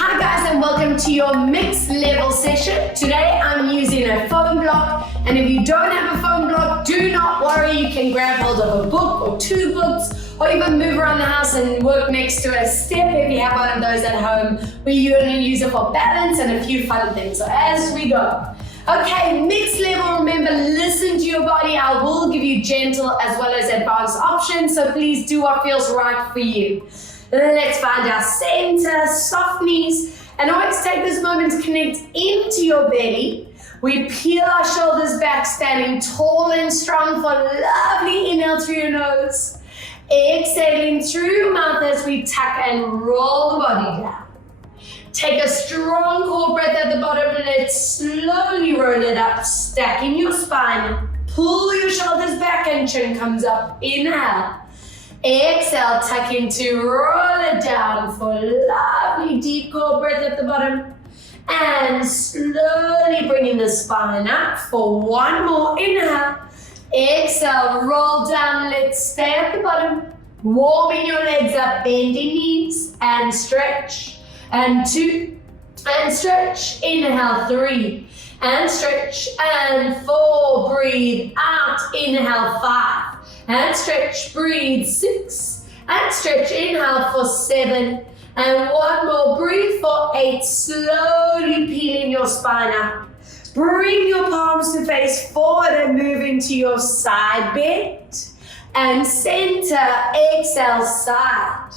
Hi guys, and welcome to your mixed level session. Today I'm using a foam block, and if you don't have a foam block, do not worry. You can grab hold of a book or two books, or even move around the house and work next to a step if you have one of those at home, where you only use it for balance and a few fun things. So as we go. Okay, mixed level, remember, listen to your body. I will give you gentle as well as advanced options, so please do what feels right for you. Let's find our center, soft knees, and always take this moment to connect into your belly. We peel our shoulders back, standing tall and strong for lovely inhale through your nose. Exhaling through your mouth as we tuck and roll the body down. Take a strong core breath at the bottom. Let's slowly roll it up, stacking your spine. Pull your shoulders back and chin comes up. Inhale. Exhale, tuck into, roll it down for lovely deep core breath at the bottom. And slowly bringing the spine up for one more. Inhale. Exhale, roll down. Let's stay at the bottom. Warming your legs up, bending knees and stretch. And 2 and stretch. Inhale, 3 and stretch. And 4, breathe out. Inhale, 5 and stretch. Breathe, 6 and stretch. Inhale for 7 and one more. Breathe for 8. Slowly peeling your spine up. Bring your palms to face forward and move into your side bend and center. Exhale, side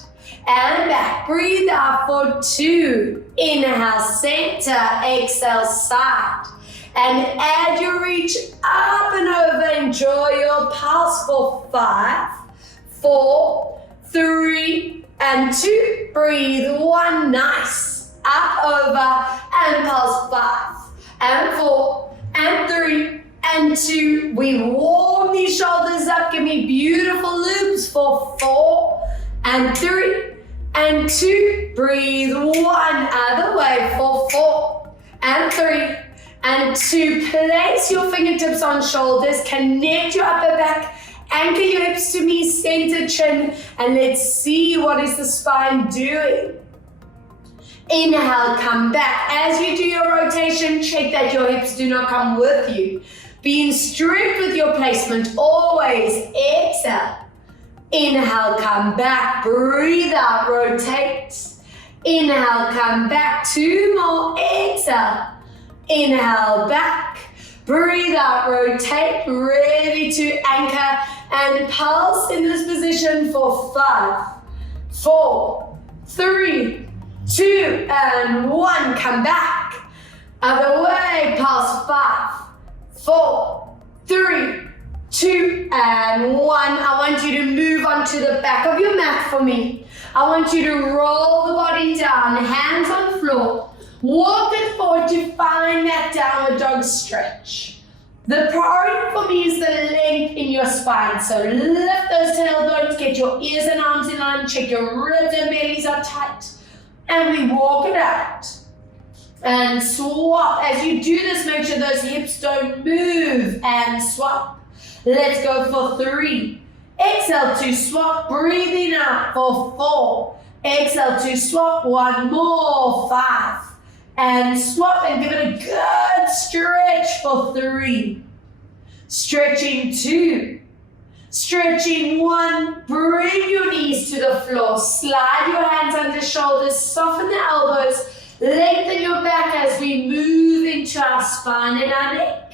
and back. Breathe out for 2. Inhale, center. Exhale, side. And add your reach up and over. Enjoy your pulse for 5, 4, 3, and 2. Breathe 1. Nice. Up, over, and pulse 5, and 4, and 3, and 2. We warm these shoulders up. Give me beautiful loops for 4, and 3, and 2. Breathe 1. Other way for 4, and 3, and 2. Place your fingertips on shoulders, connect your upper back, anchor your hips to me, center chin, and let's see what is the spine doing. Inhale, come back. As you do your rotation, check that your hips do not come with you. Being strict with your placement, always. Exhale. Inhale, come back. Breathe out, rotate. Inhale, come back. 2 more. Exhale. Inhale, back. Breathe out, rotate. Ready to anchor and pulse in this position for 5, 4, 3, 2, and 1. Come back. Other way. Pulse 5, 4, 3, 2, and 1. I want you to move onto the back of your mat for me. I want you to roll the body down, hands on the floor. Walk it forward to find that downward dog stretch. The priority for me is the length in your spine. So lift those tailbones, get your ears and arms in line, check your ribs and bellies are tight. And we walk it out. And swap. As you do this, make sure those hips don't move. And swap. Let's go for 3. Exhale to swap. Breathing out for 4. Exhale to swap. 1 more. 5. And swap and give it a good stretch for 3. Stretching 2. Stretching 1. Bring your knees to the floor. Slide your hands under shoulders. Soften the elbows. Lengthen your back as we move into our spine and our neck.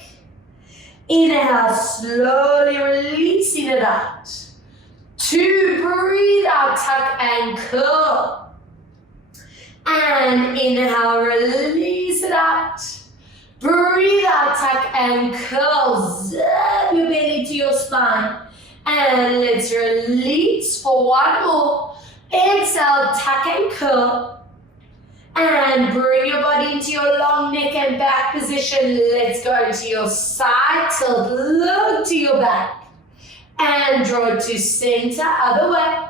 Inhale, slowly releasing it out. 2. Breathe out, tuck and curl. And inhale, release it out. Breathe out, tuck and curl. Zip your belly to your spine. And let's release for 1 more. Exhale, tuck and curl. And bring your body into your long neck and back position. Let's go into your side tilt. Look to your back. And draw to center. Other way.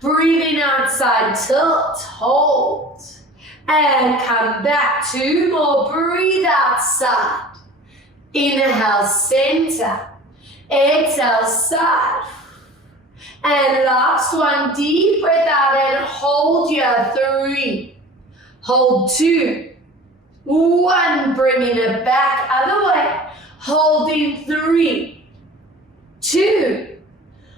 Breathing outside, tilt, hold. And come back. 2 more. Breathe outside. Inhale, center. Exhale, side. And last one. Deep breath out and hold here. 3. hold 2, 1, bringing it back, other way, holding 3, 2,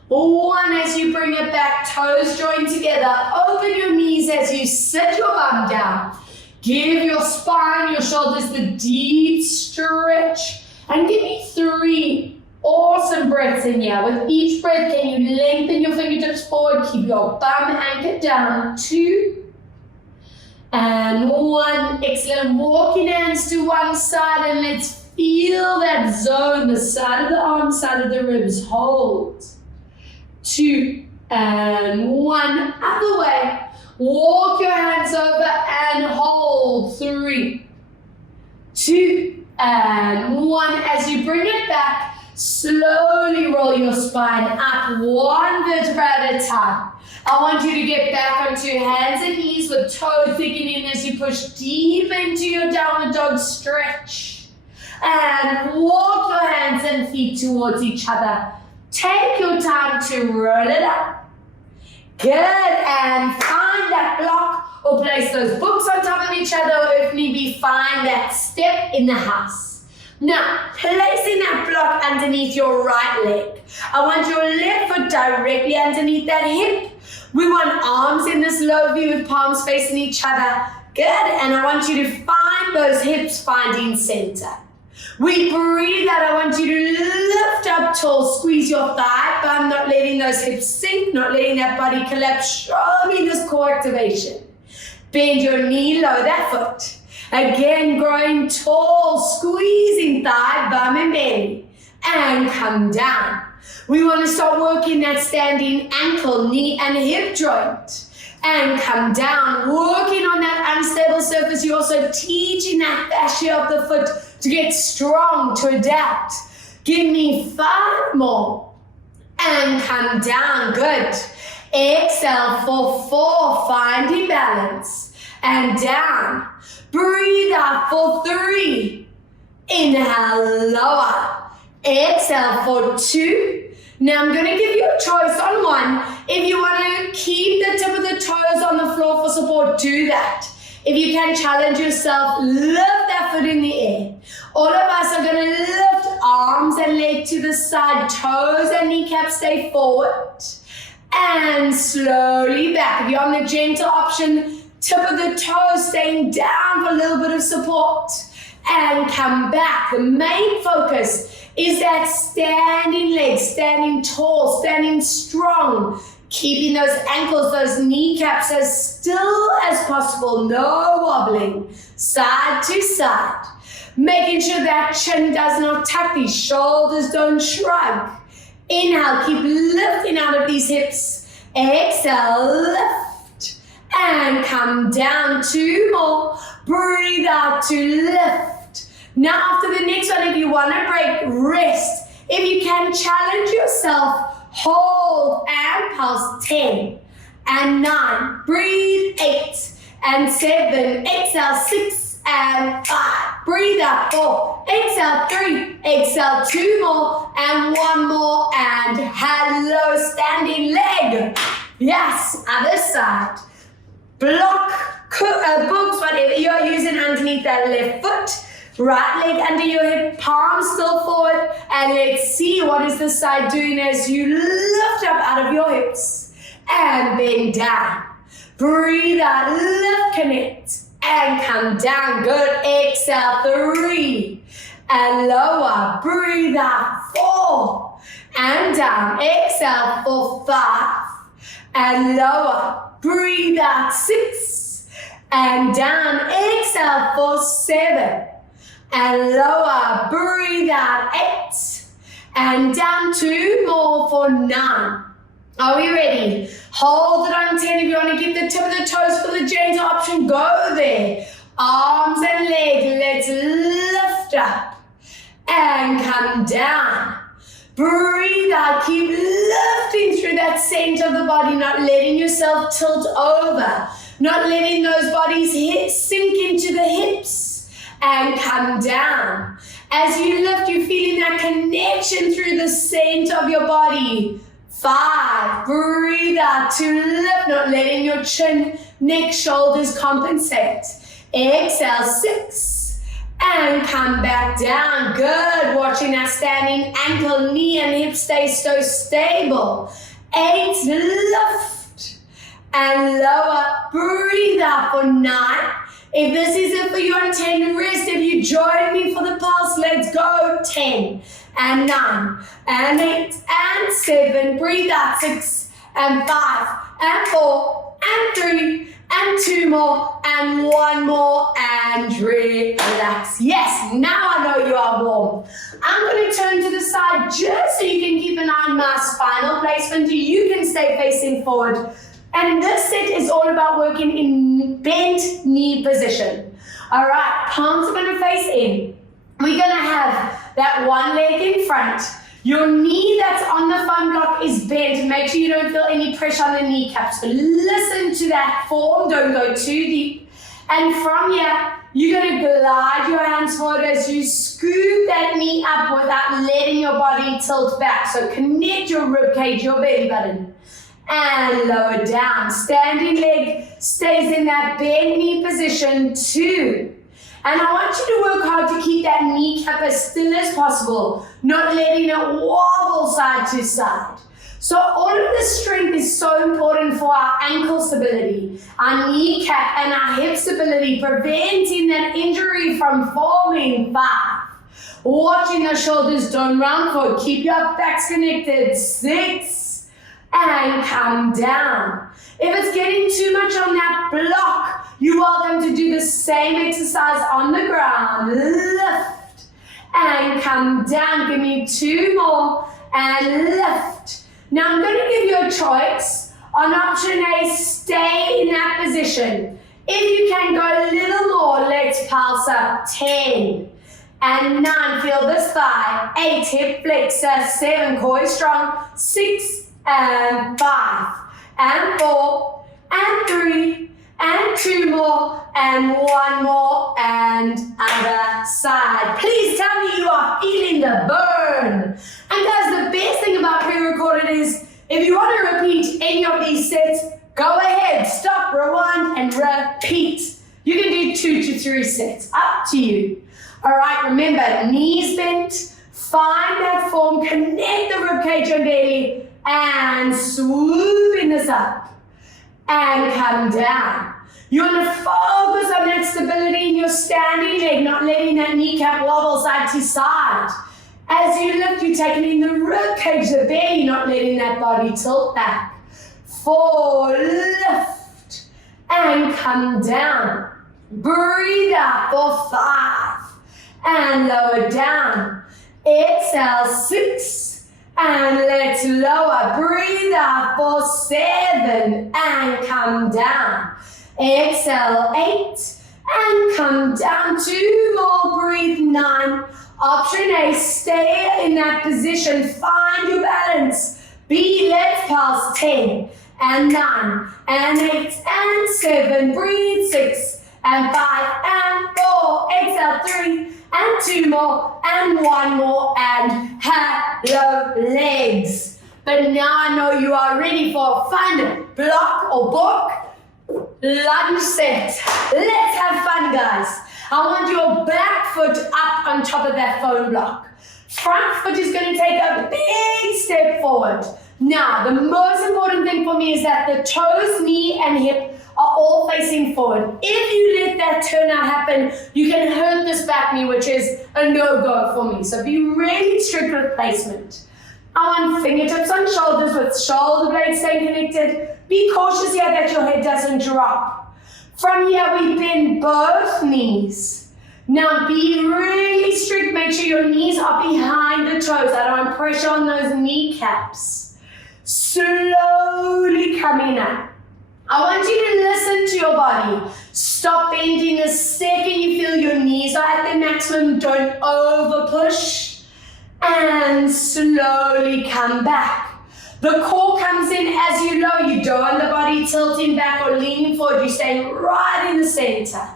1, as you bring it back, toes join together, open your knees as you sit your bum down, give your spine, your shoulders the deep stretch, and give me 3 awesome breaths in here. With each breath, can you lengthen your fingertips forward, keep your bum anchored down, 2, and 1, excellent, walking hands to one side, and let's feel that zone, the side of the arm, side of the ribs, hold, 2, and 1, other way, walk your hands over and hold, 3, 2, and 1, as you bring it back, slowly roll your spine up, 1 vertebra at a time. I want you to get back onto your hands and knees with toe thickening as you push deep into your downward dog stretch. And walk your hands and feet towards each other. Take your time to roll it up. Good, and find that block or place those books on top of each other, or if need be, find that step in the house. Now, placing that block underneath your right leg. I want your left foot directly underneath that hip. We want arms in this low V with palms facing each other. Good, and I want you to find those hips finding center. We breathe out. I want you to lift up tall, squeeze your thigh bum, not letting those hips sink, not letting that body collapse. Show me this core activation. Bend your knee, lower that foot. Again, growing tall, squeezing thigh, bum and belly, and come down. We want to start working that standing ankle, knee and hip joint, and come down, working on that unstable surface. You're also teaching that fascia of the foot to get strong, to adapt. Give me 5 more, and come down, good. Exhale for 4, finding balance, and down. Breathe out for 3. Inhale, lower. Exhale for 2. Now I'm going to give you a choice on 1. If you want to keep the tip of the toes on the floor for support, do that. If you can challenge yourself, lift that foot in the air. All of us are going to lift arms and leg to the side, toes and kneecaps stay forward, and slowly back. If you're on the gentle option, tip of the toes staying down for a little bit of support, and come back. The main focus is that standing legs, standing tall, standing strong, keeping those ankles, those kneecaps as still as possible, no wobbling, side to side. Making sure that chin does not tuck, these shoulders don't shrug. Inhale, keep lifting out of these hips. Exhale, lift, and come down. 2 more. Breathe out to lift. Now after the next one, if you want to break, rest. If you can, challenge yourself, hold and pulse. 10 and 9. Breathe. 8 and 7. Exhale. 6 and 5. Breathe out. 4. Exhale. 3. Exhale. 2 more and 1 more. And hello, standing leg. Yes, other side. Block, books, whatever you're using underneath that left foot. Right leg under your hip, palm still forward, and let's see what is the side doing as you lift up out of your hips and bend down. Breathe out, lift, connect, and come down. Good. Exhale, 3 and lower. Breathe out, 4 and down. Exhale for 5 and lower. Breathe out, 6 and down. Exhale for 7 and lower. Breathe out, 8 and down. 2 more for 9. Are we ready? Hold it on 10. If you want to give the tip of the toes for the gentle option, go there. Arms and legs, let's lift up and come down. Breathe out, keep lifting through that center of the body, not letting yourself tilt over, not letting those bodies sink into the hips, and come down. As you lift, you're feeling that connection through the center of your body. 5, breathe out to lift, not letting your chin, neck, shoulders compensate. Exhale, 6. And come back down. Good. Watching that standing ankle, knee, and hip stay so stable. 8. Lift. And lower. Breathe out for 9. If this isn't for you on 10, rest. If you join me for the pulse, let's go. 10 and 9 and 8 and 7. Breathe out. 6 and 5 and 4 and 3 and 2 more and 1 more and relax. Yes, now I know you are warm. I'm going to turn to the side just so you can keep an eye on my spinal placement. You can stay facing forward. And this set is all about working in bent knee position. All right, palms are going to face in. We're going to have that one leg in front. Your knee that's on the foam block is bent. Make sure you don't feel any pressure on the kneecaps. But listen to that form. Don't go too deep. And from here, you're going to glide your hands forward as you scoop that knee up without letting your body tilt back. So connect your rib cage, your belly button. And lower down. Standing leg stays in that bent knee position 2. And I want you to work hard to keep that kneecap as still as possible, not letting it wobble side to side. So all of this strength is so important for our ankle stability, our kneecap and our hip stability, preventing that injury from forming. 5. Watching the shoulders don't round forward. Keep your backs connected. 6. And come down. If it's getting too much on that block, you're welcome to do the same exercise on the ground. Lift and come down. Give me 2 more and lift. Now I'm going to give you a choice. On option A, stay in that position. If you can go a little more, let's pulse up. 10 and 9. Feel this thigh. 8, hip flexor. 7, core is strong. 6 and 5 and 4 and 3 and 2 more and 1 more and other side. Please tell me you are feeling the burn. And guys, the best thing about pre-recorded is if you want to repeat any of these sets, go ahead, stop, rewind, and repeat. You can do 2 to 3 sets, up to you. All right, remember, knees bent, find that form, connect the ribcage and belly, and swooping this up and come down. You want to focus on that stability in your standing leg, not letting that kneecap wobble side to side. As you lift, you're taking in the ribcage, the belly, not letting that body tilt back. 4, lift and come down. Breathe out for 5 and lower down. Exhale, 6. And let's lower. Breathe out for 7 and come down. Exhale, 8 and come down. 2 more. Breathe. 9. Option A, stay in that position. Find your balance. B, let's pulse. 10 and 9 and 8 and 7. Breathe. 6 and 5 and 4. Exhale, 3 and 2 more and 1 more and hello legs. But now I know you are ready for a fun block or book lunge set. Let's have fun, guys. I want your back foot up on top of that foam block. Front foot is going to take a big step forward. Now, the most important thing for me is that the toes, knee, and hip are all facing forward. If you let that turnout happen, you can hurt this back knee, which is a no-go for me. So be really strict with placement. I want fingertips on shoulders with shoulder blades staying connected. Be cautious here that your head doesn't drop. From here, we bend both knees. Now be really strict. Make sure your knees are behind the toes. I don't want pressure on those kneecaps. Slowly coming up. I want you to listen to your body. Stop bending the second you feel your knees are at their maximum. Don't over push. And slowly come back. The core comes in as you lower. You don't want the body tilting back or leaning forward. You're staying right in the center.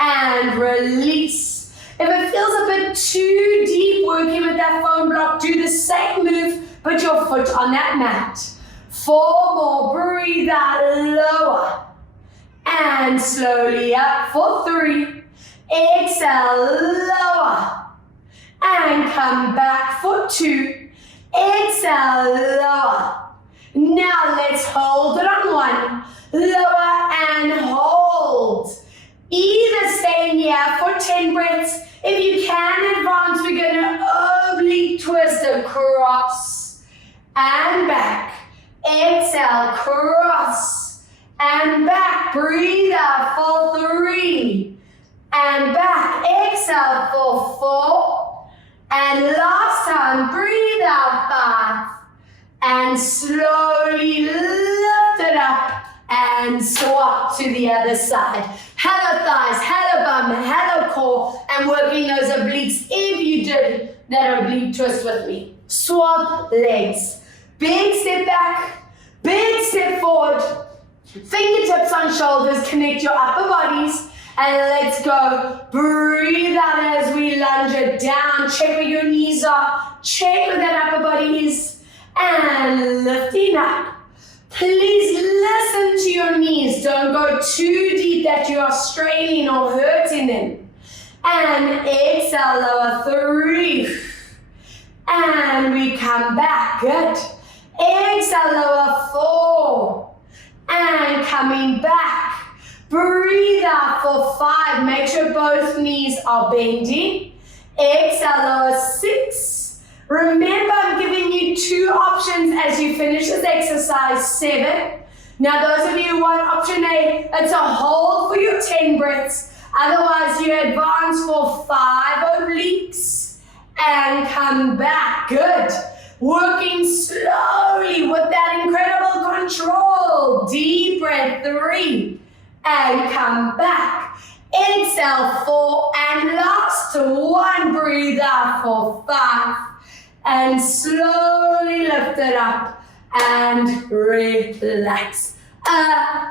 And release. If it feels a bit too deep working with that foam block, do the same move, put your foot on that mat. 4 more. Breathe out, lower. And slowly up for 3. Exhale, lower. And come back for 2. Exhale, lower. Now let's hold it on 1. Lower and hold. Either stay in here for 10 breaths. If you can advance, we're going to oblique twist across and back. Exhale, cross and back. Breathe out for 3 and back. Exhale for 4. And last time, breathe out 5. And slowly lift it up and swap to the other side. Hello thighs, hello bum, hello core, and working those obliques if you did that oblique twist with me. Swap legs. Big step back, big step forward. Fingertips on shoulders, connect your upper bodies, and let's go. Breathe out as we lunge it down. Check where your knees are, check where that upper body is. And lifting up. Please listen to your knees. Don't go too deep that you are straining or hurting them. And exhale, lower 3. And we come back. Good. Exhale, lower 4. And coming back. Breathe out for 5. Make sure both knees are bending. Exhale, lower 6. Remember, I'm giving you 2 options as you finish this exercise. 7. Now, those of you who want option A, it's a hold for your 10 breaths. Otherwise, you advance for 5 obliques and come back. Good. Working slowly with that incredible control. Deep breath, 3. And come back. Exhale, 4. And last 1. Breathe out for 5. And slowly lift it up and relax.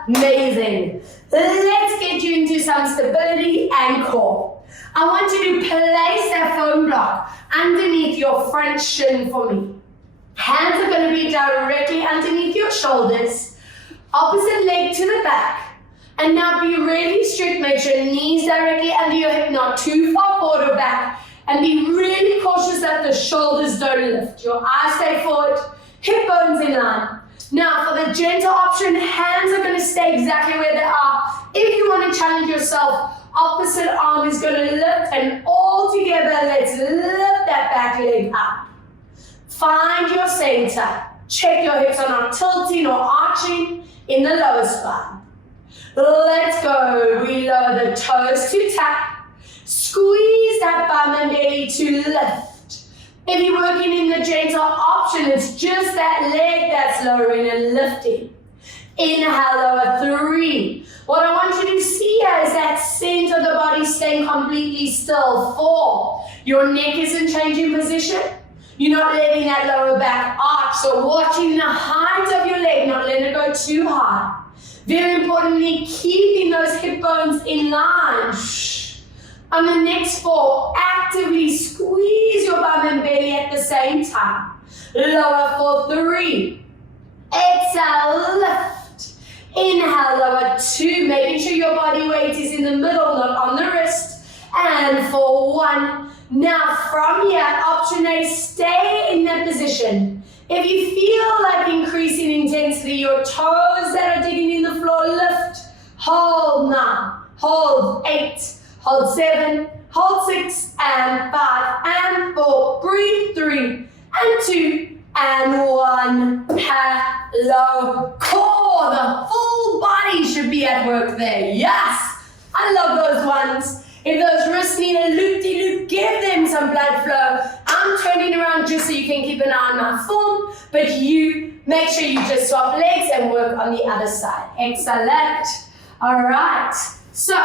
Amazing. Let's get you into some stability and core. I want you to place that foam block underneath your front shin for me. Hands are going to be directly underneath your shoulders. Opposite leg to the back. And now be really strict. Make sure knees directly under your hip, not too far forward or back. And be really cautious that the shoulders don't lift. Your eyes stay forward, hip bones in line. Now for the gentle option, hands are going to stay exactly where they are. If you want to challenge yourself, opposite arm is going to lift, and all together, let's lift that back leg up. Find your center. Check your hips are not tilting or arching in the lower spine. Let's go. We lower the toes to tap. Squeeze that bum and belly to lift. If you're working in the gentle option, it's just that leg that's lowering and lifting. Inhale, lower 3. What I want you to see here is that center of the body staying completely still. 4. Your neck isn't changing position. You're not letting that lower back arch. So watching the height of your leg, not letting it go too high. Very importantly, keeping those hip bones in line. On the next 4, actively squeeze your bum and belly at the same time. Lower for 3. Exhale, lift. Inhale, lower 2. Making sure your body weight is in the middle, not on the wrist. And for 1. Now from here, option A, stay in that position. If you feel like increasing intensity, your toes that are digging in the floor, lift. Hold 9. Hold 8. Hold 7, hold 6, and 5, and 4. Breathe 3, and 2, and 1. Hello, core. The full body should be at work there. Yes, I love those ones. If those wrists need a loop-de-loop, give them some blood flow. I'm turning around just so you can keep an eye on my form, but you make sure you just swap legs and work on the other side. Excellent. All right. So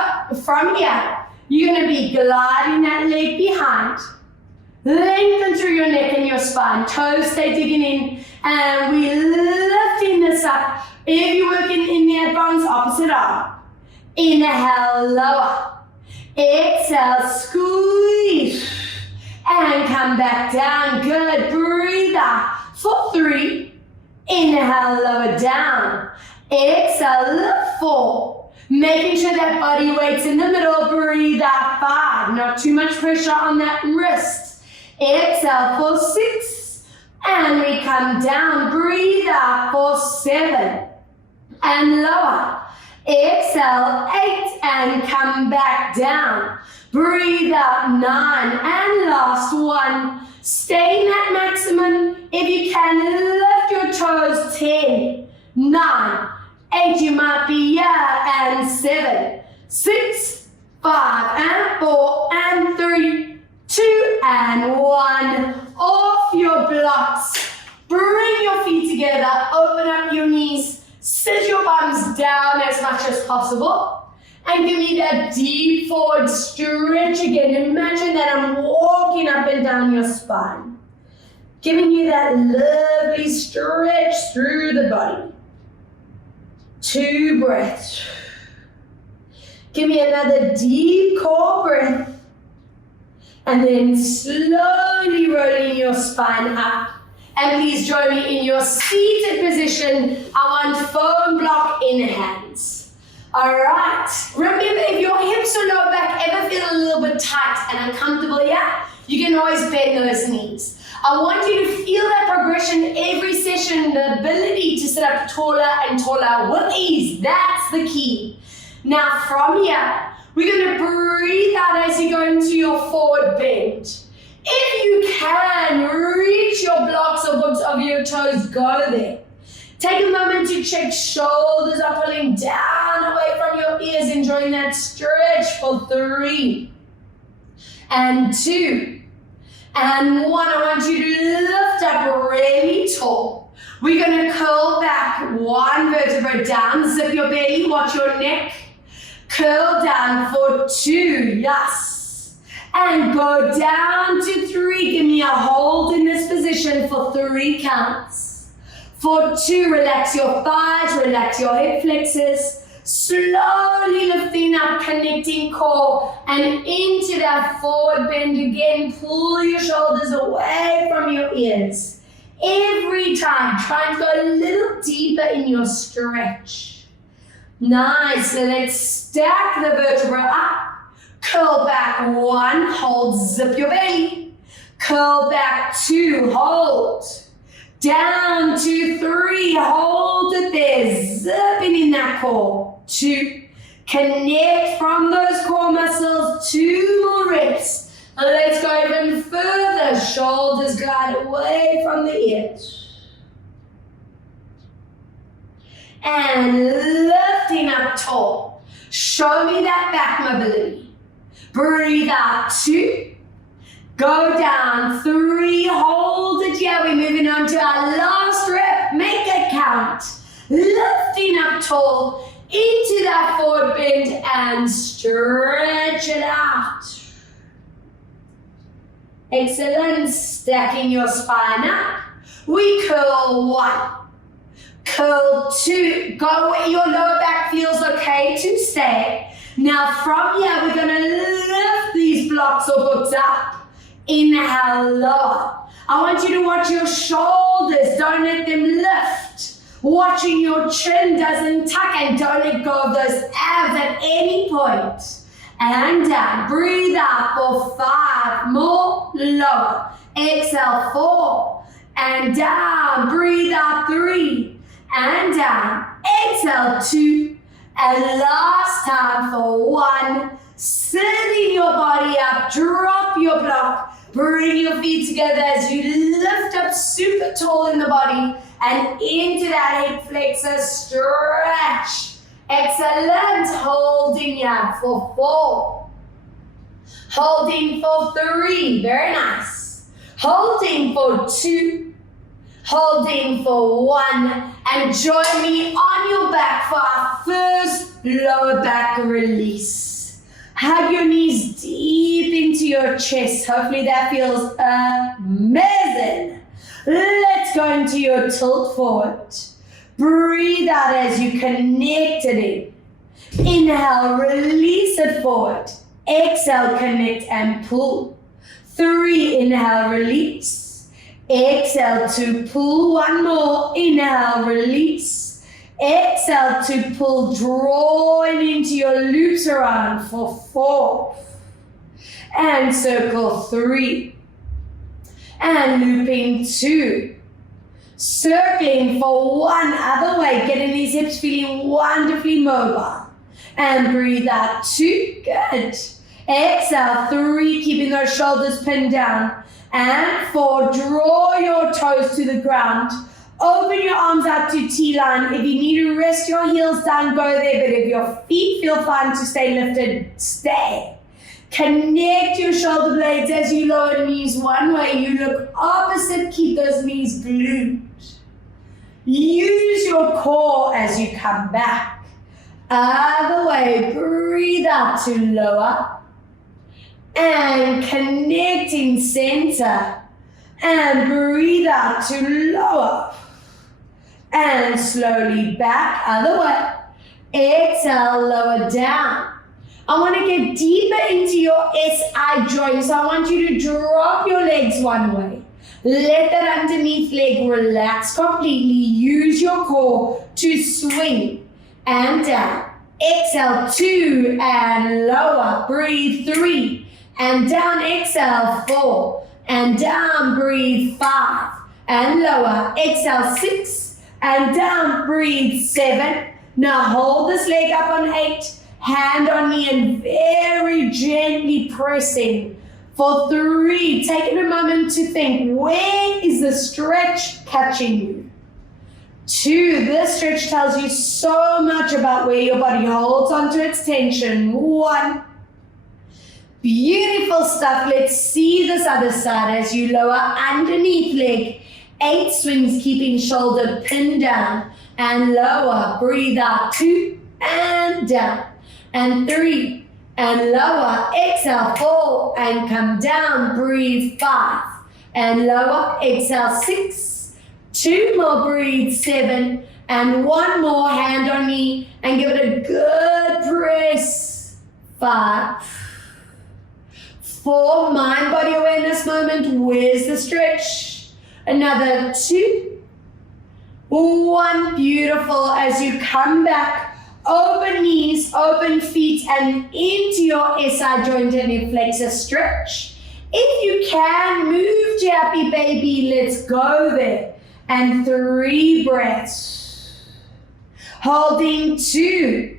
from here, you're going to be gliding that leg behind. Lengthen through your neck and your spine. Toes stay digging in. And we're lifting this up. If you're working in the advanced, opposite arm. Inhale, lower. Exhale, squeeze. And come back down. Good. Breathe out for 3. Inhale, lower down. Exhale, lift 4. Making sure that body weight's in the middle. Breathe out 5. Not too much pressure on that wrist. Exhale for 6. And we come down. Breathe out for 7. And lower. Exhale 8 and come back down. Breathe out 9 and last 1. Stay in that maximum. If you can, lift your toes. 10, 9, 8, you might be here, and 7, 6, 5, and 4, and 3, 2, and 1. Off your blocks. Bring your feet together. Open up your knees. Sit your bums down as much as possible. And give me that deep forward stretch again. Imagine that I'm walking up and down your spine. Giving you that lovely stretch through the body. 2 breaths. Give me another deep core breath. And then slowly rolling your spine up. And please join me in your seated position. I want foam block in hands. Alright, remember if your hips or lower back ever feel a little bit tight and uncomfortable here, you can always bend those knees. I want you to feel that progression every session, the ability to sit up taller and taller with ease. That's the key. Now from here, we're going to breathe out as you go into your forward bend. If you can, reach your blocks or books of your toes, go there. Take a moment to check shoulders are pulling down away from your ears, enjoying that stretch for 3, and 2, and 1. I want you to lift up really tall. We're going to curl back 1 vertebra down, zip your belly, watch your neck. Curl down for 2, yes. And go down to 3. Give me a hold in this position for 3 counts. For 2, relax your thighs, relax your hip flexors. Slowly lifting up, connecting core and into that forward bend again. Pull your shoulders away from your ears. Every time, try and go a little deeper in your stretch. Nice, so let's stack the vertebra up. Curl back 1, hold, zip your belly. Curl back 2, hold. Down to 3, hold it there, zipping in that core. 2, connect from those core muscles, 2 more reps. Let's go even further, shoulders glide away from the ears. And lifting up tall, show me that back mobility. Breathe out, 2. Go down, 3, hold it here. We're moving on to our last rep. Make it count. Lifting up tall into that forward bend and stretch it out. Excellent. Stacking your spine up. We curl 1. Curl 2. Go where your lower back feels okay to stay. Now from here, we're going to lift these blocks or books up. Inhale, lower. I want you to watch your shoulders. Don't let them lift. Watching your chin doesn't tuck, and don't let go of those abs at any point. And down. Breathe out for 5 more. Lower. Exhale 4. And down. Breathe out 3. And down. Exhale 2. And last time for 1. Sitting your body up, drop your block, bring your feet together as you lift up super tall in the body and into that hip flexor stretch. Excellent. Holding here for 4. Holding for 3. Very nice. Holding for 2. Holding for 1. And join me on your back for our first lower back release. Hug your knees deep into your chest. Hopefully that feels amazing. Let's go into your tilt forward. Breathe out as you connect it in. Inhale, release it forward. Exhale, connect and pull. 3, inhale, release. Exhale, 2, pull. 1 more. Inhale, release. Exhale to pull, drawing into your loops around for 4. And circle 3. And looping 2. Circling for 1 other way, getting these hips feeling wonderfully mobile. And breathe out 2, good. Exhale 3, keeping those shoulders pinned down. And 4, draw your toes to the ground. Open your arms out to T-line. If you need to rest your heels down, go there. But if your feet feel fine to stay lifted, stay. Connect your shoulder blades as you lower knees one way. You look opposite, keep those knees glued. Use your core as you come back. Other way, breathe out to lower. And connecting center. And breathe out to lower. And slowly back, other way. Exhale, lower down. I want to get deeper into your SI joint, so I want you to drop your legs one way. Let that underneath leg relax completely. Use your core to swing and down. Exhale, 2 and lower. Breathe 3 and down. Exhale, 4 and down. Breathe 5 and lower. Exhale, 6 and down. Breathe 7. Now hold this leg up on 8. Hand on knee and very gently pressing for 3. Take a moment to think, where is the stretch catching you? 2, this stretch tells you so much about where your body holds onto its tension. 1, beautiful stuff. Let's see this other side as you lower underneath leg. 8 swings, keeping shoulder pinned down and lower. Breathe out, 2 and down. And 3 and lower. Exhale, 4 and come down. Breathe 5 and lower. Exhale, 6. 2 more. Breathe 7 and 1 more. Hand on knee and give it a good press. 5, 4. Mind body awareness moment. Where's the stretch? Another 2, 1. Beautiful. As you come back. Open knees, open feet, and into your SI joint and your flexor stretch. If you can, move to happy baby. Let's go there. And 3 breaths. Holding 2.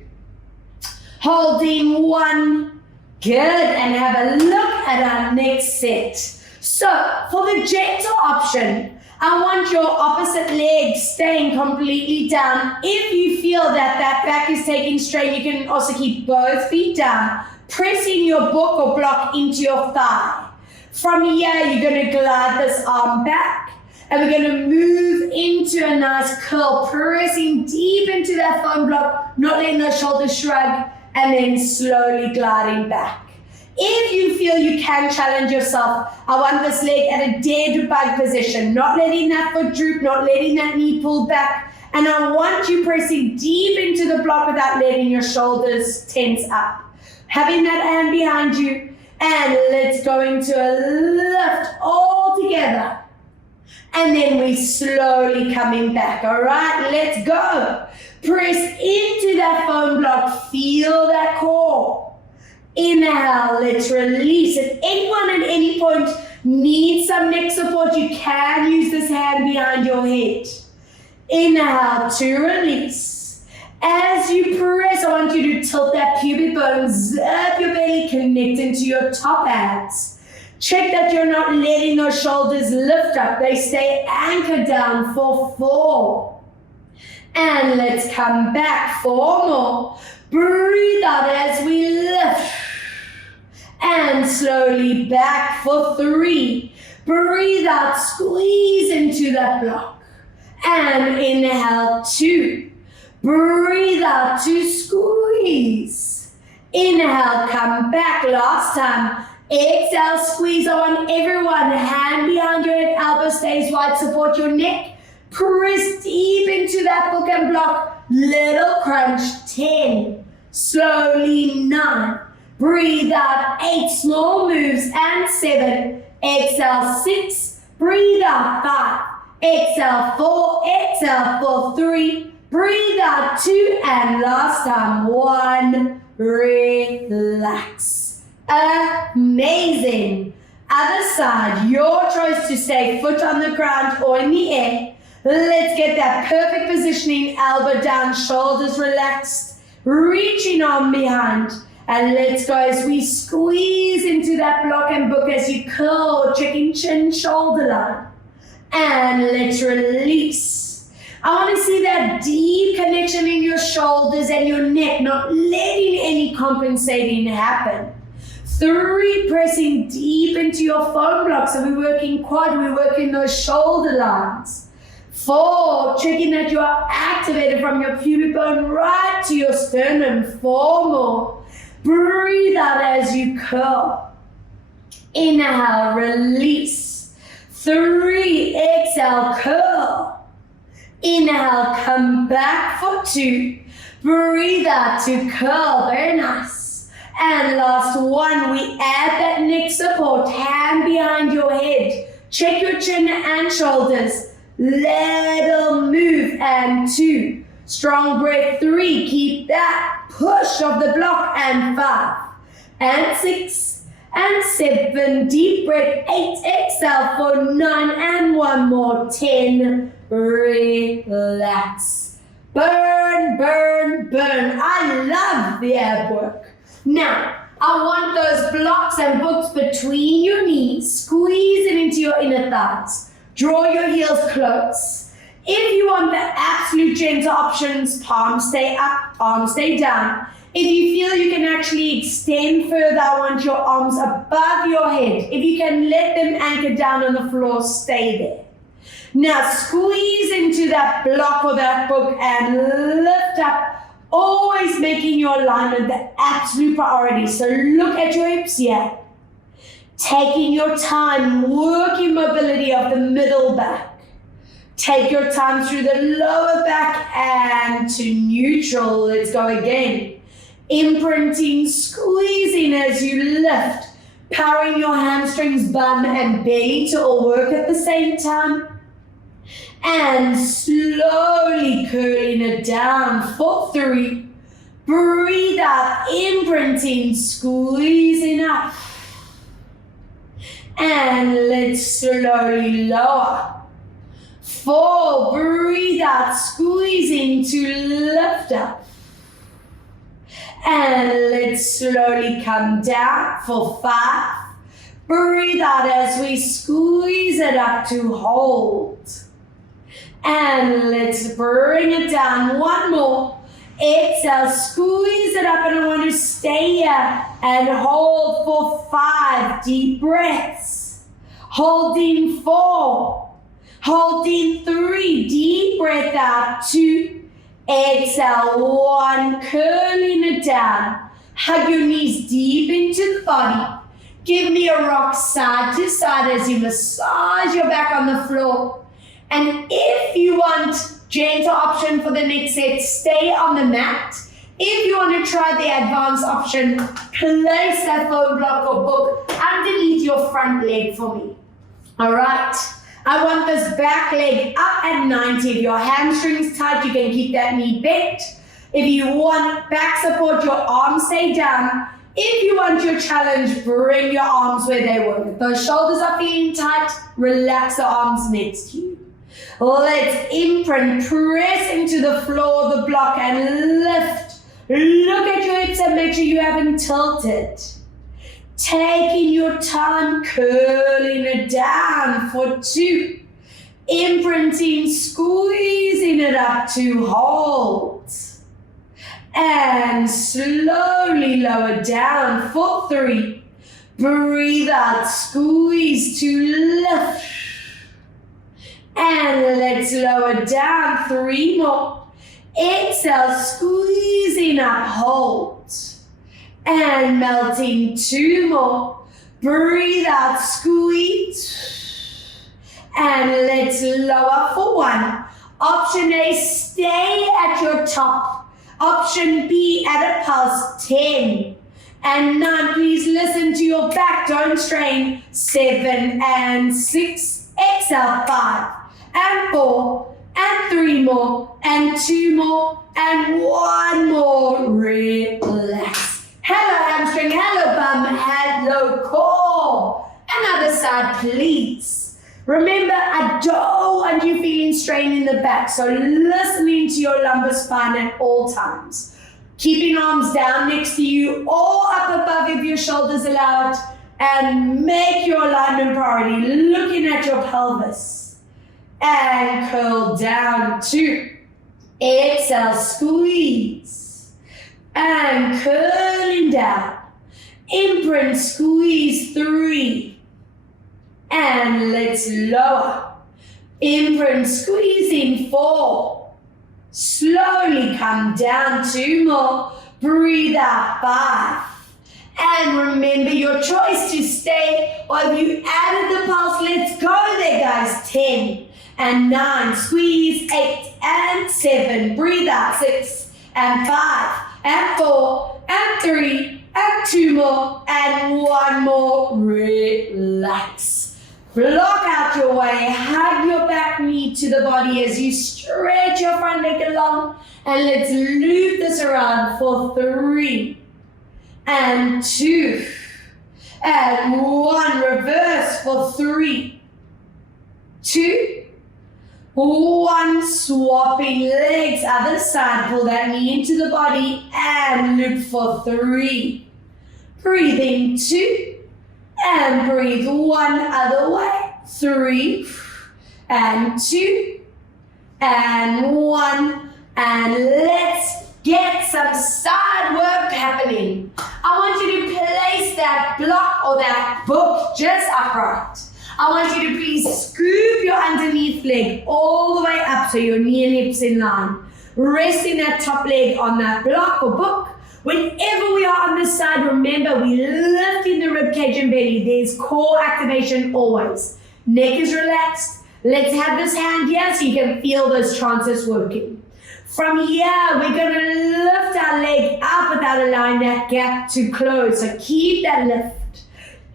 Holding 1. Good. And have a look at our next set. So, for the gentle option, I want your opposite leg staying completely down. If you feel that that back is taking strain, you can also keep both feet down, pressing your book or block into your thigh. From here, you're going to glide this arm back, and we're going to move into a nice curl, pressing deep into that foam block, not letting those shoulders shrug, and then slowly gliding back. If you feel you can challenge yourself, I want this leg at a dead bug position, not letting that foot droop, not letting that knee pull back. And I want you pressing deep into the block without letting your shoulders tense up. Having that hand behind you, and let's go into a lift all together. And then we slowly coming back, all right? Let's go. Press into that foam block, feel that core. Inhale, let's release. If anyone at any point needs some neck support, you can use this hand behind your head. Inhale to release. As you press, I want you to tilt that pubic bone, zip your belly, connect into your top abs. Check that you're not letting those shoulders lift up. They stay anchored down for 4. And let's come back. 4 more. Breathe out as we lift. And slowly back for 3. Breathe out, squeeze into that block. And inhale, 2. Breathe out to squeeze. Inhale, come back. Last time. Exhale, squeeze. I want everyone, hand behind your head, elbow stays wide, support your neck. Press deep into that book and block. Little crunch. 10. Slowly 9. Breathe out, 8 small moves, and 7. Exhale, 6. Breathe out, 5. Exhale, 4. Exhale for 3. Breathe out 2 and last time 1. Relax. Amazing. Other side, your choice to stay foot on the ground or in the air. Let's get that perfect positioning, elbow down, shoulders relaxed, reaching arm behind. And let's go as we squeeze into that block and book as you curl, checking chin, shoulder line. And let's release. I want to see that deep connection in your shoulders and your neck, not letting any compensating happen. 3, pressing deep into your foam block. So we're working quad, we're working those shoulder lines. 4, checking that you are activated from your pubic bone right to your sternum. 4 more. Breathe out as you curl. Inhale, release. 3, exhale, curl. Inhale, come back for 2. Breathe out to curl, very nice. And last 1, we add that neck support, hand behind your head. Check your chin and shoulders. Little move, and 2. Strong breath, 3, keep that push of the block, and 5, and 6, and 7, deep breath, 8, exhale for 9, and 1 more, 10, relax. Burn, burn, burn. I love the ab work. Now, I want those blocks and books between your knees, squeeze it into your inner thighs. Draw your heels close. If you want the absolute gentle options, palms stay up, arms stay down. If you feel you can actually extend further, I want your arms above your head. If you can let them anchor down on the floor, stay there. Now squeeze into that block or that book and lift up, always making your alignment the absolute priority. So look at your hips here. Taking your time, working mobility of the middle back. Take your time through the lower back and to neutral. Let's go again. Imprinting, squeezing as you lift. Powering your hamstrings, bum and belly to all work at the same time. And slowly curling it down for 3. Breathe out, imprinting, squeezing up. And let's slowly lower. 4, breathe out, squeezing to lift up. And let's slowly come down for 5. Breathe out as we squeeze it up to hold. And let's bring it down. 1 more. Exhale, squeeze it up, and I want to stay here and hold for 5 deep breaths. Holding 4. Holding 3, deep breath out, 2, exhale, 1, curling it down. Hug your knees deep into the body. Give me a rock side to side as you massage your back on the floor. And if you want gentle option for the next set, stay on the mat. If you want to try the advanced option, place that foam block or book underneath your front leg for me. All right. I want this back leg up at 90. If your hamstring's tight, you can keep that knee bent. If you want back support, your arms stay down. If you want your challenge, bring your arms where they were. If those shoulders are feeling tight, relax the arms next to you. Let's imprint, press into the floor of the block and lift. Look at your hips and make sure you haven't tilted. Taking your time, curling it down for 2. Imprinting, squeezing it up to hold. And slowly lower down for 3. Breathe out, squeeze to lift. And let's lower down 3 more. Exhale, squeezing up, hold. And melting 2 more. Breathe out, squeeze. And let's lower for 1. Option A, stay at your top. Option B, at a pulse, 10. And 9, please listen to your back, don't strain. 7 and 6, exhale, 5 and 4 and 3 more, and 2 more, and 1 more. Relax. Hello hamstring, hello bum, hello core. Another side, please. Remember, I don't want you feeling strain in the back, so listening to your lumbar spine at all times. Keeping arms down next to you or up above if your shoulders allow it, and make your alignment priority, looking at your pelvis. And curl down 2. Exhale, squeeze. And curling down. Imprint, squeeze 3. And let's lower. Imprint, squeezing 4. Slowly come down 2 more. Breathe out 5. And remember your choice to stay, or if you added the pulse, let's go there guys. 10 and 9, squeeze 8 and 7, breathe out 6 and 5 and 4 and 3 and 2 more and 1 more. Relax. Block out your way, hug your back knee to the body as you stretch your front leg along, and let's loop this around for 3 and 2 and 1. Reverse for 3, 2, 1. Swapping legs, other side, pull that knee into the body and loop for 3. Breathe in 2 and breathe 1 other way. 3 and 2 and 1. And let's get some side work happening. I want you to place that block or that book just upright. I want you to please scoop your underneath leg all the way up so your knee and hips in line. Resting that top leg on that block or book. Whenever we are on this side, remember we lift in the rib cage and belly. There's core activation always. Neck is relaxed. Let's have this hand here so you can feel those trances working. From here, we're going to lift our leg up without allowing that gap to close. So keep that lift.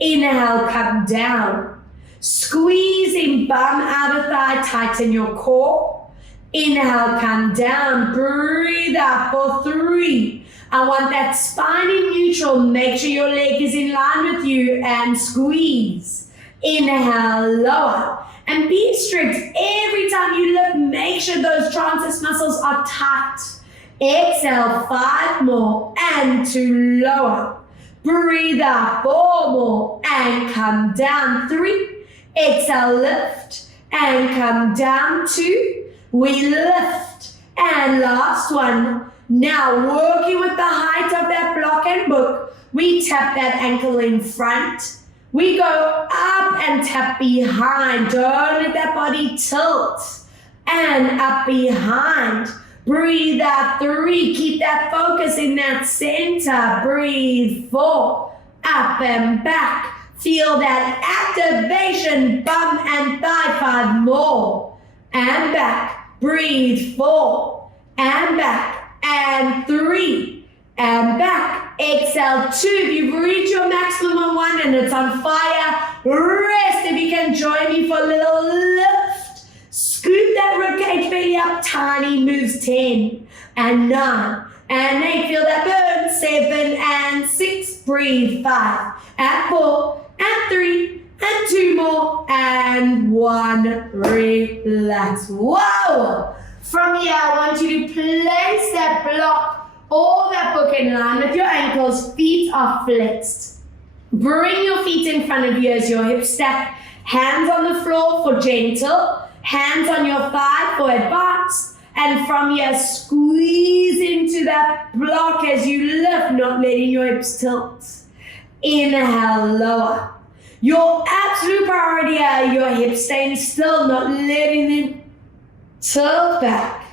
Inhale, come down. Squeezing bum, outer thigh, tighten your core. Inhale, come down. Breathe out for 3. I want that spine in neutral. Make sure your leg is in line with you and squeeze. Inhale, lower. And be strict. Every time you lift, make sure those transverse muscles are tight. Exhale, 5 more and 2, lower. Breathe out, 4 more and come down, 3. Exhale, lift and come down, 2. We lift and last 1. Now working with the height of that block and book, we tap that ankle in front. We go up and tap behind. Don't let that body tilt. And up behind. Breathe out, 3. Keep that focus in that center. Breathe, 4. Up and back. Feel that activation, bum and thigh, 5 more. And back. Breathe, 4. And back. And 3. And back. Exhale, 2. If you've reached your maximum on 1 and it's on fire, rest. If you can join me for a little lift. Scoop that ribcage belly up. Tiny moves. 10 and 9 and 8. Feel that burn. 7 and 6. Breathe. 5 and 4 and 3 and 2 more and 1. Relax. Whoa! From here, I want you to place that block or that book in line with your ankles. Feet are flexed. Bring your feet in front of you as your hips stack. Hands on the floor for gentle. Hands on your thigh for advanced. And from here, squeeze into that block as you lift, not letting your hips tilt. Inhale, lower. Your absolute priority are your hips staying still, not letting them tilt back.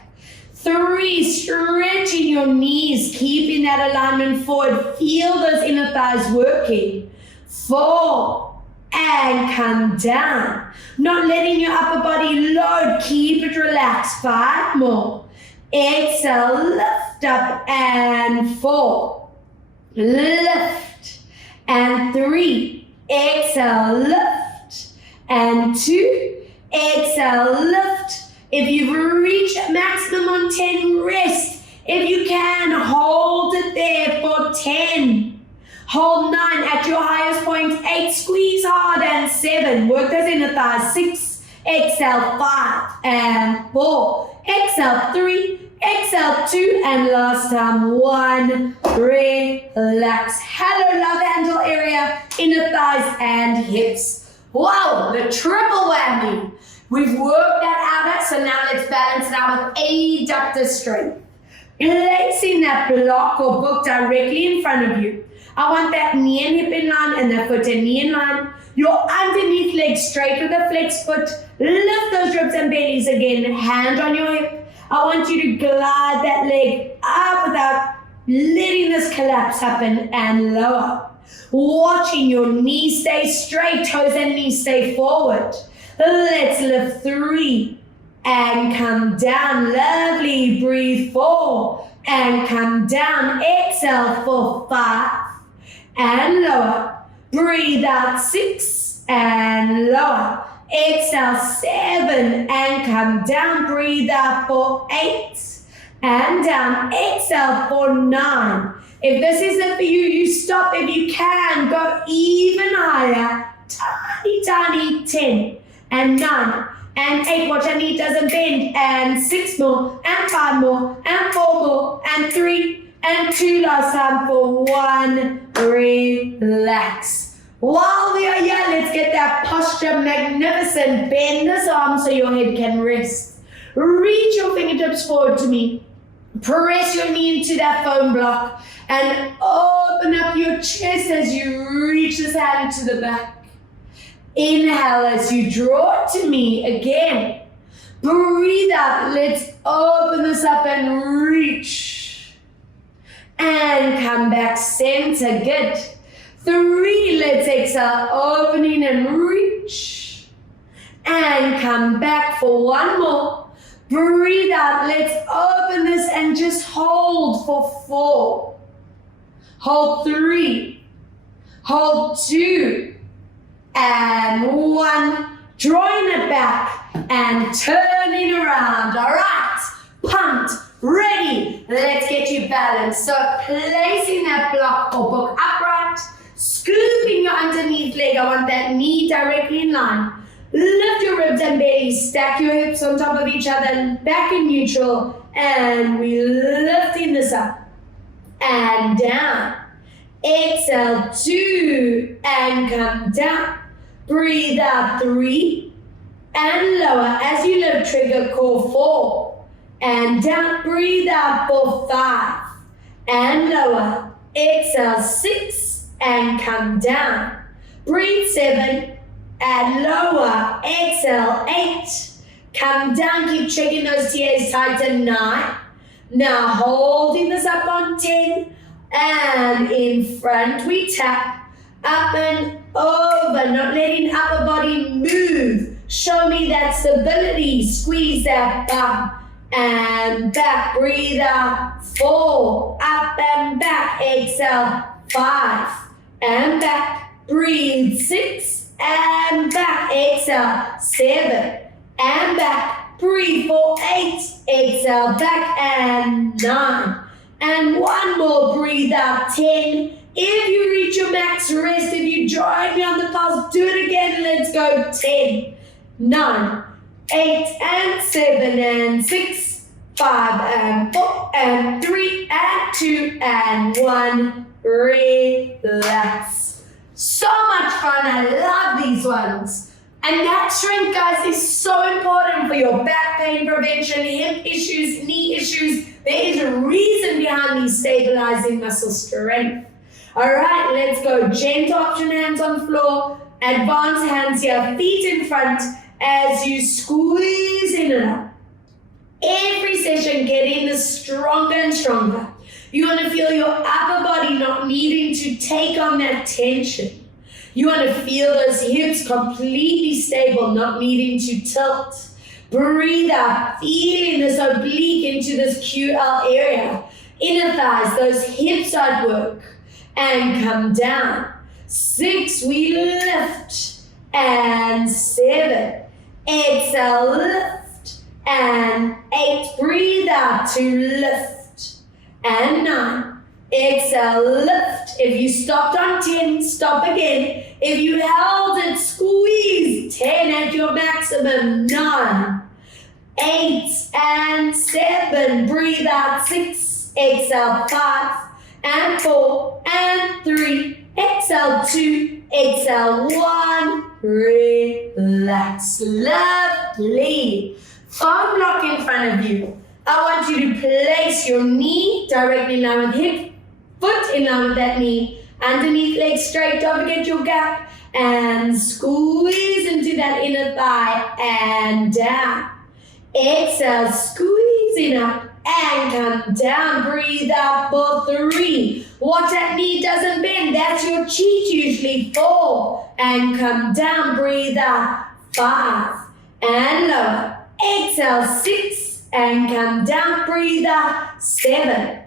3, stretching your knees, keeping that alignment forward. Feel those inner thighs working. 4, and come down. Not letting your upper body load. Keep it relaxed. 5 more. Exhale, lift up and 4. Lift and 3. Exhale, lift and 2. Exhale, lift. If you've reached maximum on 10, rest. If you can, hold it there for 10. Hold 9 at your highest point. 8, squeeze hard, and 7. Work those inner thighs. 6, exhale 5 and 4. Exhale 3. Exhale 2, and last time 1. Relax. Hello, love handle area, inner thighs and hips. Wow, the triple whammy. We've worked that out, so now let's balance it out with adductor strength. Placing that block or book directly in front of you. I want that knee and hip in line and the foot and knee in line. Your underneath leg straight with a flex foot. Lift those ribs and bellies again. Hand on your hip. I want you to glide that leg up without letting this collapse happen and lower. Watching your knees stay straight, toes and knees stay forward. Let's lift 3 and come down. Lovely. Breathe 4 and come down. Exhale for 5 and lower. Breathe out 6 and lower. Exhale 7 and come down. Breathe out for 8 and down. Exhale for 9. If this isn't for you, you stop. If you can, go even higher. Tiny 10 and 9 and 8. Watch our knee doesn't bend. And 6 more and 5 more and 4 more and 3 and 2. Last time for 1. Relax. While we are here, let's get that posture magnificent. Bend this arm so your head can rest. Reach your fingertips forward to me. Press your knee into that foam block and open up your chest as you reach this hand to the back. Inhale as you draw it to me again. Breathe out. Let's open this up and reach. And come back center. Good. 3, let's exhale, opening and reach. And come back for 1 more. Breathe out, let's open this and just hold for 4. Hold 3. Hold 2. And 1. Drawing it back and turning around. All right, pumped, ready. Let's get you balanced. So placing that block or book upright. Scooping your underneath leg. I want that knee directly in line. Lift your ribs and belly. Stack your hips on top of each other. Back in neutral. And we're lifting this up. And down. Exhale 2. And come down. Breathe out 3. And lower. As you lift, trigger core 4. And down. Breathe out for 5. And lower. Exhale 6. And come down. Breathe 7 and lower. Exhale 8. Come down. Keep checking those TAs tight to 9. Now holding this up on 10. And in front we tap. Up and over. Not letting upper body move. Show me that stability. Squeeze that bum. And back. Breathe out. 4. Up and back. Exhale 5. And back, breathe 6, and back, exhale 7, and back, breathe for 8, exhale back, and 9, and 1 more, breathe out 10. If you reach your max, rest. If you join me on the pulse, do it again. Let's go 10, 9, 8, and 7, and 6, 5, and 4, and 3, and 2, and 1. Relax. So much fun. I love these ones. And that strength, guys, is so important for your back pain prevention, hip issues, knee issues. There is a reason behind these stabilizing muscle strength. All right, let's go. Gentle option hands on floor. Advanced hands here, feet in front as you squeeze in and out. Every session, getting this stronger and stronger. You want to feel your upper body not needing to take on that tension. You want to feel those hips completely stable, not needing to tilt. Breathe out, feeling this oblique into this QL area. Inner thighs, those hips at work. And come down. 6, we lift. And 7. Exhale, lift. and 8. Breathe out to lift. And 9. Exhale, lift. If you stopped on 10, stop again. If you held it, squeeze. 10 at your maximum. 9, 8, and 7. Breathe out. 6. Exhale, 5, and 4, and 3. Exhale, 2. Exhale, 1. Relax. Lovely. Foam block in front of you. I want you to place your knee directly in line with hip, foot in line with that knee, underneath leg straight, don't forget your gap, and squeeze into that inner thigh and down. Exhale, squeezing up and come down. Breathe out for 3. Watch that knee doesn't bend, that's your cheat usually. 4, and come down. Breathe out. 5, and lower. Exhale, 6, and come down. Breathe out. 7,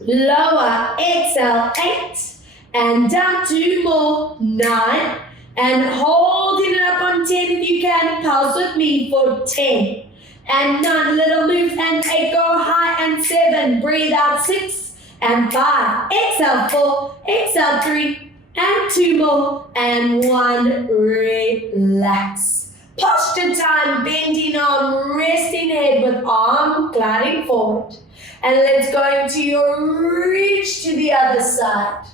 lower. Exhale, 8, and down. 2 more. 9, and holding it up on 10 if you can. Pulse with me for 10, and 9. Little moves, and 8. Go high, and 7. Breathe out. 6, and 5. Exhale, 4. Exhale, 3, and 2 more, and 1. Relax. Posture time, bending arm, resting head with arm gliding forward. And let's go into your reach to the other side.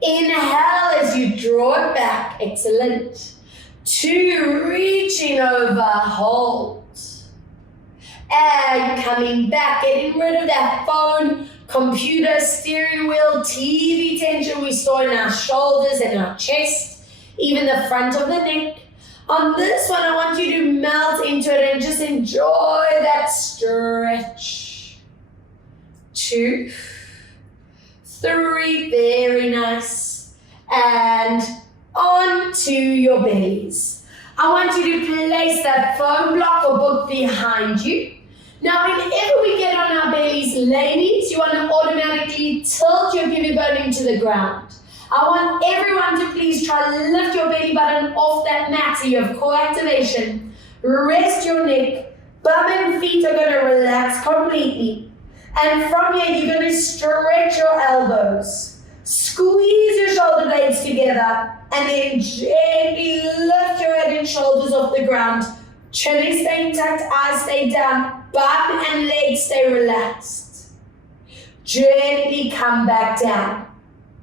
Inhale as you draw it back. Excellent. 2, reaching over, hold. And coming back, getting rid of that phone, computer, steering wheel, TV tension we store in our shoulders and our chest, even the front of the neck. On this one, I want you to melt into it and just enjoy that stretch. 2, 3, very nice. And onto your bellies. I want you to place that foam block or book behind you. Now, whenever we get on our bellies, ladies, you want to automatically tilt your belly button into the ground. I want everyone to please try to lift your belly button off that mat so you have core activation. Rest your neck. Bum and feet are going to relax completely. And from here, you're going to stretch your elbows. Squeeze your shoulder blades together. And then gently lift your head and shoulders off the ground. Chin is staying tucked, eyes stay down. Bum and legs stay relaxed. Gently come back down.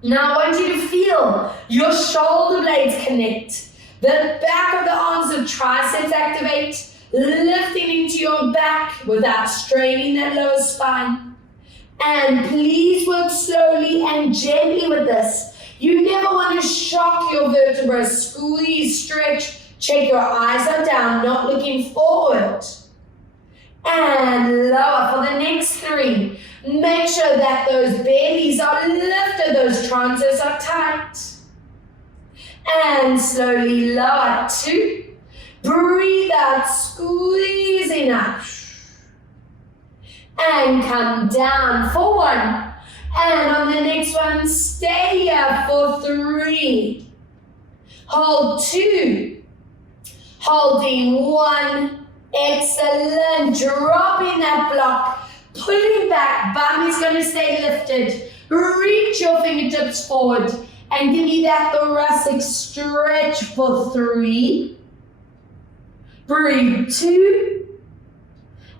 Now I want you to feel your shoulder blades connect. The back of the arms and triceps activate, lifting into your back without straining that lower spine. And please work slowly and gently with this. You never want to shock your vertebrae. Squeeze, stretch, check your eyes are down, not looking forward. And lower for the next 3. Make sure that those bellies are lifted, those transverse are tight. And slowly lower. 2. Breathe out, squeezing up. And come down for 1. And on the next one, stay here for 3. Hold 2. Holding 1. Excellent. Dropping that block. Pulling back, bum is going to stay lifted. Reach your fingertips forward and give me that thoracic stretch for 3. Breathe 2.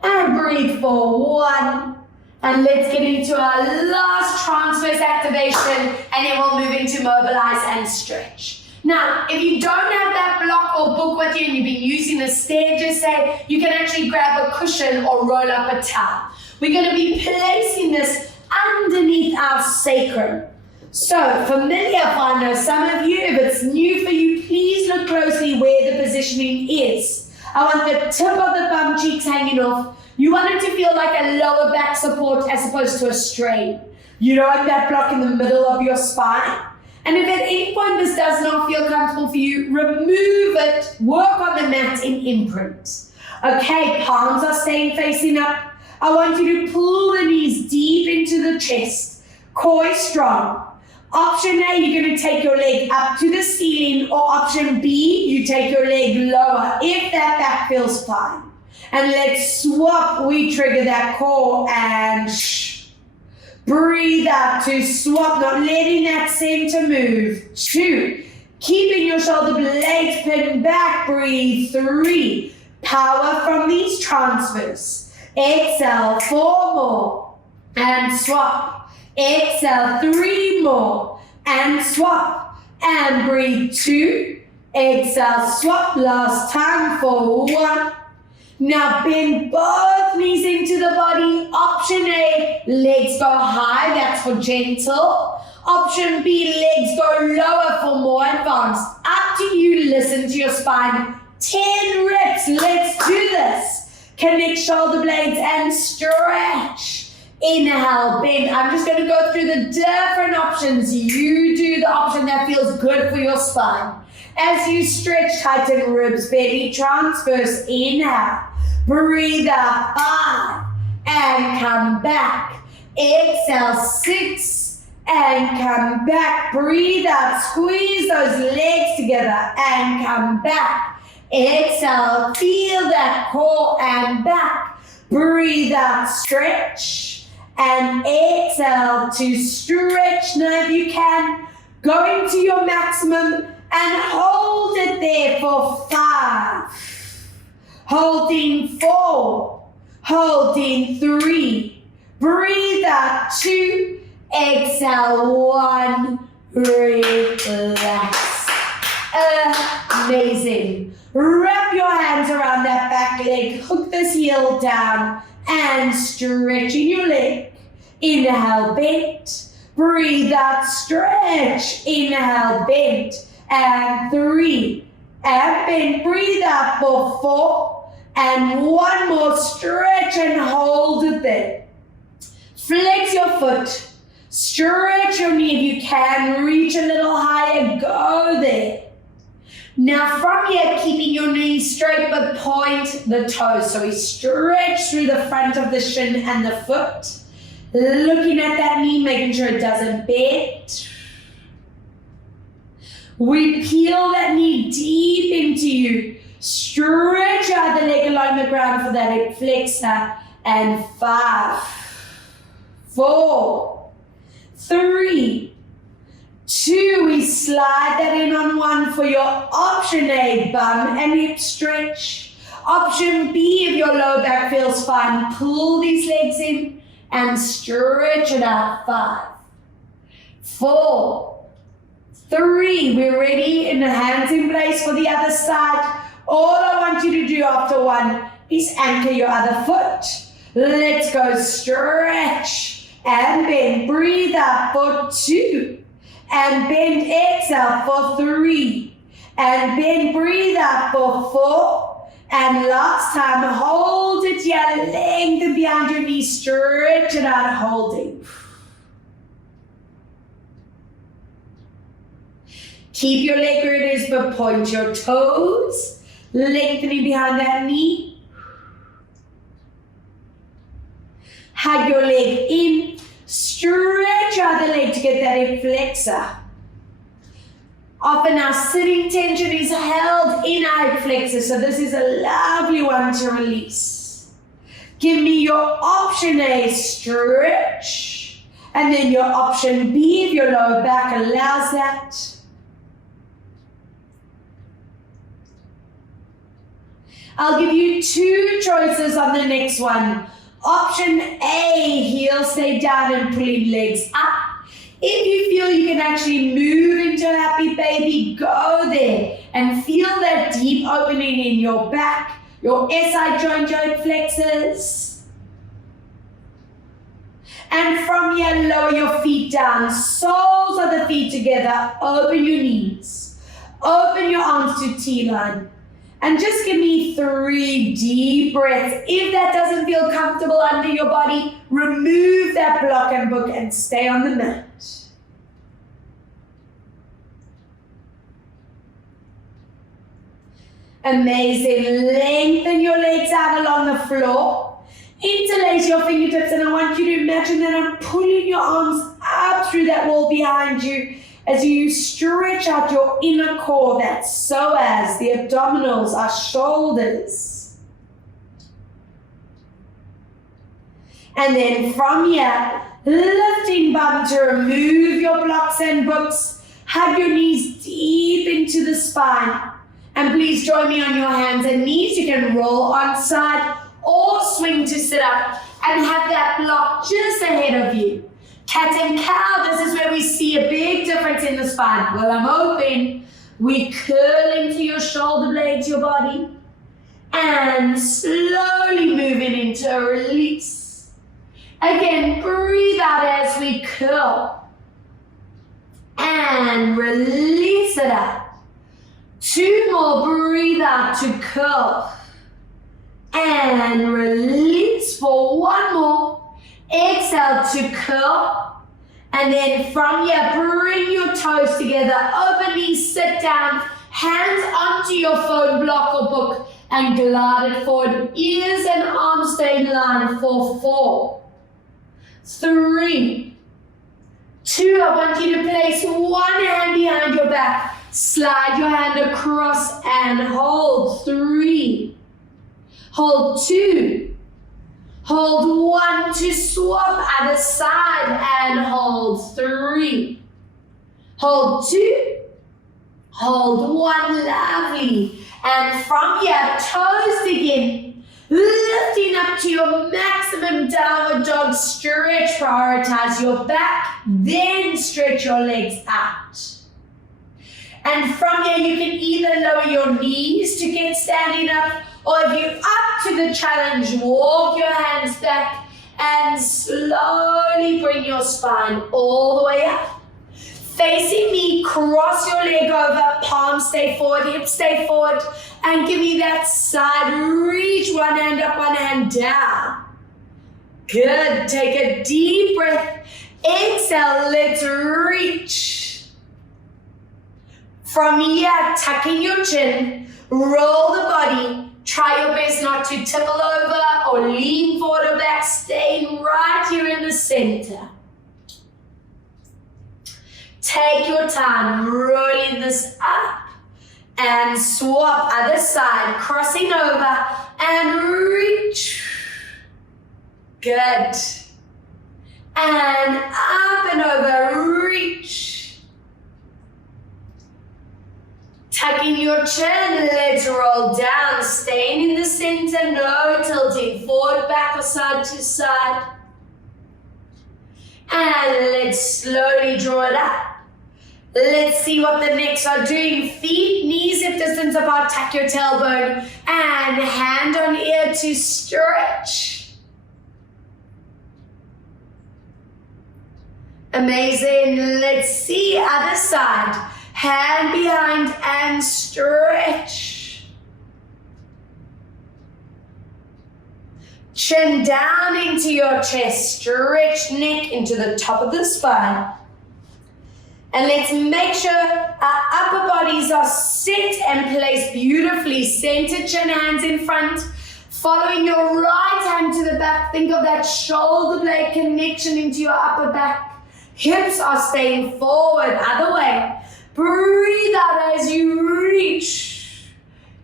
And breathe for 1. And let's get into our last transverse activation, and then we'll move into mobilize and stretch. Now, if you don't have that block or book with you and you've been using the stair, just say you can actually grab a cushion or roll up a towel. We're going to be placing this underneath our sacrum. So, familiar for I know some of you, if it's new for you, please look closely where the positioning is. I want the tip of the bum cheeks hanging off. You want it to feel like a lower back support as opposed to a strain. You don't want that block in the middle of your spine. And if at any point this does not feel comfortable for you, remove it, work on the mat in imprint. Okay, palms are staying facing up. I want you to pull the knees deep into the chest. Core is strong. Option A, you're going to take your leg up to the ceiling, or option B, you take your leg lower if that back feels fine. And let's swap. We trigger that core and breathe out to swap, not letting that center move. 2, keeping your shoulder blades pinned back. Breathe. 3, power from these transfers. Exhale, 4 more and swap. Exhale, 3 more and swap. And breathe. 2, exhale, swap. Last time for 1. Now bend both knees into the body. Option A, legs go high, that's for gentle. Option B, legs go lower for more advanced. Up to you, listen to your spine. 10 reps, let's do this. Connect shoulder blades and stretch. Inhale, bend. I'm just going to go through the different options. You do the option that feels good for your spine. As you stretch, tighten ribs, belly transverse. Inhale, breathe out, 5, and come back. Exhale, 6, and come back. Breathe out, squeeze those legs together, and come back. Exhale, feel that core and back. Breathe out, stretch, and exhale to stretch. Now if you can, go into your maximum and hold it there for 5, holding 4, holding 3, breathe out 2, exhale 1, relax. Amazing. Wrap your hands around that back leg, hook this heel down and stretching your leg. Inhale, bend, breathe out, stretch. Inhale, bend. And 3, and bend, breathe out for 4, and 1 more, stretch and hold it there. Flex your foot, stretch your knee if you can, reach a little higher, go there. Now from here, keeping your knees straight but point the toes. So we stretch through the front of the shin and the foot, looking at that knee, making sure it doesn't bend. We peel that knee deep into you. Stretch out the leg along the ground for that hip flexor. And 5, 4, 3, 2. We slide that in on 1 for your option A, bum and hip stretch. Option B, if your low back feels fine, pull these legs in and stretch it out. 5, 4, 3, we're ready, and the hands in place for the other side. All I want you to do after 1 is anchor your other foot. Let's go, stretch and bend, breathe out for 2, and bend, exhale for 3, and bend, breathe out for 4, and last time, hold it here, lengthen behind your knees, stretch it out, holding. Keep your leg where it is, but point your toes, lengthening behind that knee. Hug your leg in, stretch out the leg to get that hip flexor. Often our sitting tension is held in our hip flexor, so this is a lovely one to release. Give me your option A, stretch, and then your option B if your lower back allows that. I'll give you 2 choices on the next one. Option A, heels stay down and pulling legs up. If you feel you can actually move into a happy baby, go there and feel that deep opening in your back, your SI joint flexors. And from here, lower your feet down, soles of the feet together, open your knees, open your arms to T-line. And just give me 3 deep breaths. If that doesn't feel comfortable under your body, remove that block and book and stay on the mat. Amazing. Lengthen your legs out along the floor. Interlace your fingertips, and I want you to imagine that I'm pulling your arms up through that wall behind you as you stretch out your inner core, that's psoas, the abdominals, our shoulders. And then from here, lifting bum to remove your blocks and books. Hug your knees deep into the spine. And please join me on your hands and knees. You can roll on side or swing to sit up and have that block just ahead of you. Cat and cow, this is where we see a big difference in the spine. While I'm open, we curl into your shoulder blades, your body, and slowly moving into a release. Again, breathe out as we curl and release it out. 2 more, breathe out to curl and release for 1 more. Exhale to curl, and then from here, bring your toes together, open knees, sit down, hands onto your phone block or book, and glide it forward. Ears and arms stay in line for 4, 3, 2. I want you to place one hand behind your back, slide your hand across and hold. 3, hold 2, hold 1 to swap other side and hold. 3, hold 2, hold 1, lovely. And from here, toes again, lifting up to your maximum downward dog stretch. Prioritize your back, then stretch your legs out. And from here, you can either lower your knees to get standing up, or if you're up to the challenge, walk your hands back and slowly bring your spine all the way up. Facing me, cross your leg over, palms stay forward, hips stay forward, and give me that side reach. 1 hand up, 1 hand down. Good. Take a deep breath. Exhale, let's reach. From here, tucking your chin, roll the body. Try your best not to tipple over or lean forward or back. Staying right here in the center. Take your time, rolling this up and swap other side, crossing over and reach. Good. And up and over, reach. Tucking your chin, let's roll down, staying in the center, no tilting forward, back or side to side. And let's slowly draw it up. Let's see what the necks are doing. Feet, knees hip distance apart, tuck your tailbone, and hand on ear to stretch. Amazing. Let's see other side. Hand behind and stretch. Chin down into your chest. Stretch neck into the top of the spine. And let's make sure our upper bodies are set and placed beautifully. Center, chin, hands in front. Following your right hand to the back. Think of that shoulder blade connection into your upper back. Hips are staying forward. Other way. Breathe out as you reach.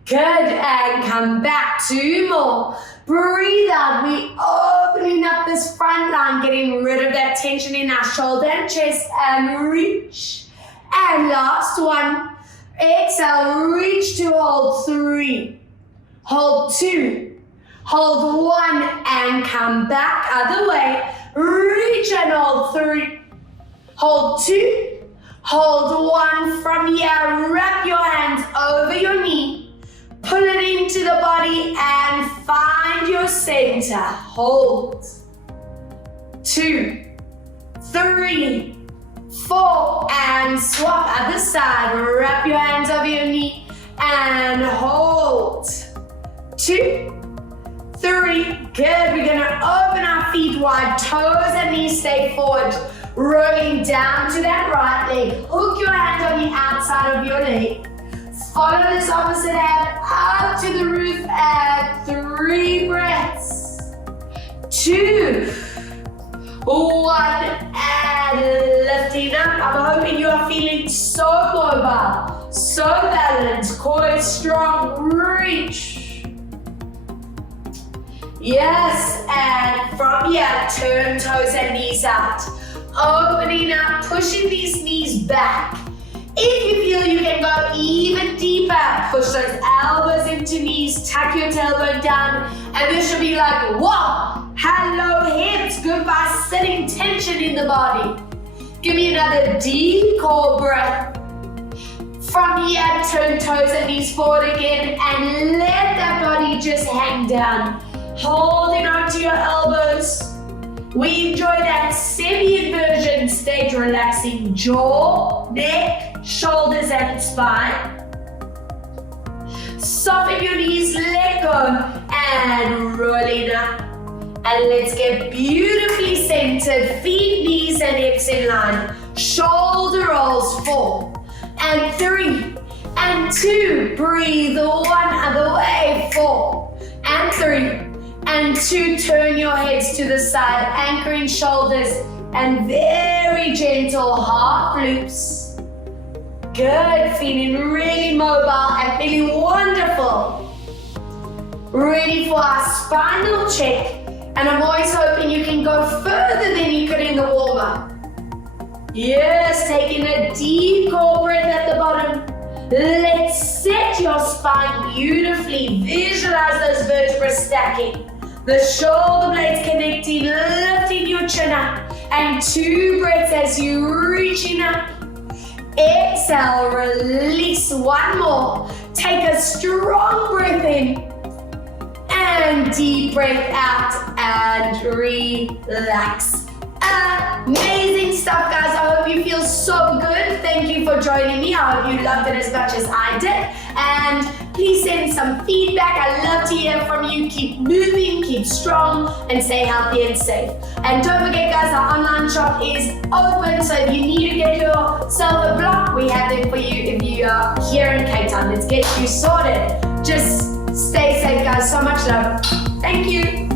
Good. And come back. 2 more. Breathe out. We opening up this front line, getting rid of that tension in our shoulder and chest, and reach. And last one. Exhale, reach to hold. 3. Hold 2. Hold 1 and come back. Other way. Reach and hold. 3. Hold 2. Hold 1. From here, wrap your hands over your knee. Pull it into the body and find your center. Hold. 2, 3, 4, and swap other side. Wrap your hands over your knee and hold. 2, 3, good. We're gonna open our feet wide, toes and knees stay forward. Rolling down to that right leg. Hook your hand on the outside of your leg. Follow this opposite hand up to the roof and 3 breaths. 2, 1, and lifting up. I'm hoping you are feeling so mobile, so balanced, core is strong, reach. Yes, and from here, turn toes and knees out. Opening up, pushing these knees back. If you feel you can go even deeper, push those elbows into knees, tuck your tailbone down, and this should be like, whoa, hello hips, goodbye sitting tension in the body. Give me another deep core breath. From here, turn toes and knees forward again, and let that body just hang down. Holding onto your elbows. We enjoy that semi-inversion stage, relaxing jaw, neck, shoulders, and spine. Soften your knees, let go, and rolling up. And let's get beautifully centered. Feet, knees, and hips in line. Shoulder rolls, 4, and 3, and 2. Breathe one other way, 4, and 3. And 2, turn your heads to the side, anchoring shoulders, and very gentle half loops. Good, feeling really mobile and feeling wonderful. Ready for our spinal check, and I'm always hoping you can go further than you could in the warm-up. Yes, taking a deep core breath at the bottom. Let's set your spine beautifully. Visualize those vertebrae stacking. The shoulder blades connecting, lifting your chin up. And 2 breaths as you reaching up. Exhale, release. 1 more. Take a strong breath in. And deep breath out and relax. Amazing stuff, guys. I hope you feel so good. Thank you for joining me. I hope you loved it as much as I did. And please send some feedback. I love to hear from you. Keep moving, keep strong, and stay healthy and safe. And don't forget, guys, our online shop is open. So if you need to get yourself a block, we have them for you if you are here in Cape Town. Let's get you sorted. Just stay safe, guys. So much love. Thank you.